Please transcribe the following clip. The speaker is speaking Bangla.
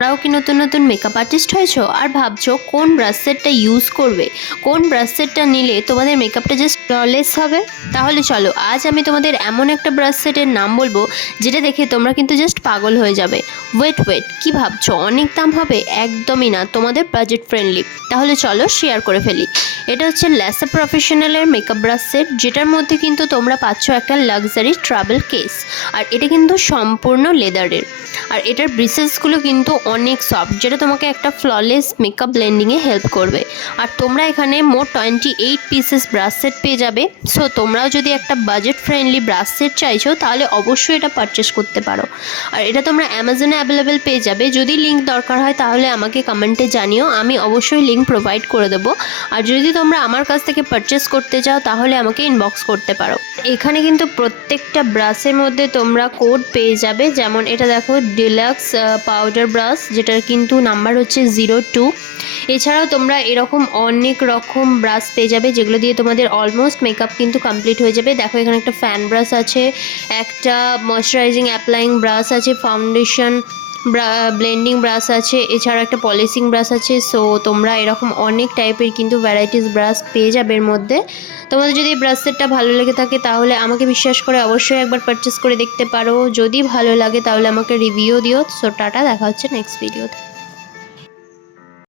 তোমরাও কি নতুন নতুন মেকআপ আর্টিস্ট হয়েছো আর ভাবছো কোন ব্রাশ সেটটা ইউজ করবে, কোন ব্রাশ সেটটা নিলে তোমাদের মেকআপটা জাস্ট ফ্ললেস হবে? তাহলে চলো আজ আমি তোমাদের এমন একটা ব্রাশ সেটের নাম বলবো যেটা দেখে তোমরা কিন্তু জাস্ট পাগল হয়ে যাবে। ওয়েট ওয়েট, কি ভাবছো অনেক দাম হবে? একদমই না, তোমাদের বাজেট ফ্রেন্ডলি। তাহলে চলো শেয়ার করে ফেলি। এটা হচ্ছে ল্যাসা প্রফেশনালের মেকআপ ব্রাশ সেট, যেটার মধ্যে কিন্তু তোমরা পাচ্ছ একটা লাক্সারি ট্রাভেল কেস। আর এটা কিন্তু সম্পূর্ণ লেদারের। আর এটার ব্রিসেসগুলো কিন্তু অনেক সফট, যেটা তোমাকে একটা ফ্ললেস মেকআপ ব্লেন্ডিংয়ে হেল্প করবে। আর তোমরা এখানে মোট 28 পিসেস ব্রাশ সেট পেয়ে যাবে। সো তোমরাও যদি একটা বাজেট ফ্রেন্ডলি ব্রাশ সেট চাইছো তাহলে অবশ্যই এটা পারচেস করতে পারো। আর এটা তোমরা অ্যামাজনে অ্যাভেলেবেল পেয়ে যাবে। যদি লিঙ্ক দরকার হয় তাহলে আমাকে কমেন্টে জানিও, আমি অবশ্যই লিঙ্ক প্রোভাইড করে দেবো। আর যদি তোমরা আমার কাছ থেকে পারচেস করতে চাও তাহলে আমাকে ইনবক্স করতে পারো। এখানে কিন্তু প্রত্যেকটা ব্রাশের মধ্যে তোমরা কোড পেয়ে যাবে। যেমন এটা দেখো, ডিলাক্স পাউডার ব্রাশ, যেটার কিন্তু নাম্বার হচ্ছে 02। এছাড়াও তোমরা এরকম অনেক রকম ব্রাশ পেয়ে যাবে যেগুলো দিয়ে তোমাদের অলমোস্ট মেকআপ কিন্তু কমপ্লিট হয়ে যাবে। দেখো এখানে একটা ফ্যান ব্রাশ আছে, একটা ময়শ্চারাইজিং অ্যাপ্লাইং ব্রাশ আছে, ফাউন্ডেশন ব্লেন্ডিং ব্রাশ আছে, এছাড়া একটা পলিশিং ব্রাশ আছে। সো তোমরা এরকম অনেক টাইপের কিন্তু ভ্যারাইটিস ব্রাশ পেয়ে যাবে এর মধ্যে। তোমাদের যদি এই ব্রাশ সেটটা ভালো লেগে থাকে তাহলে আমাকে বিশ্বাস করে অবশ্যই একবার পারচেস করে দেখতে পারো। যদি ভালো লাগে তাহলে আমাকে রিভিউ দিও। সো টাটা, দেখা হচ্ছে নেক্সট ভিডিওতে।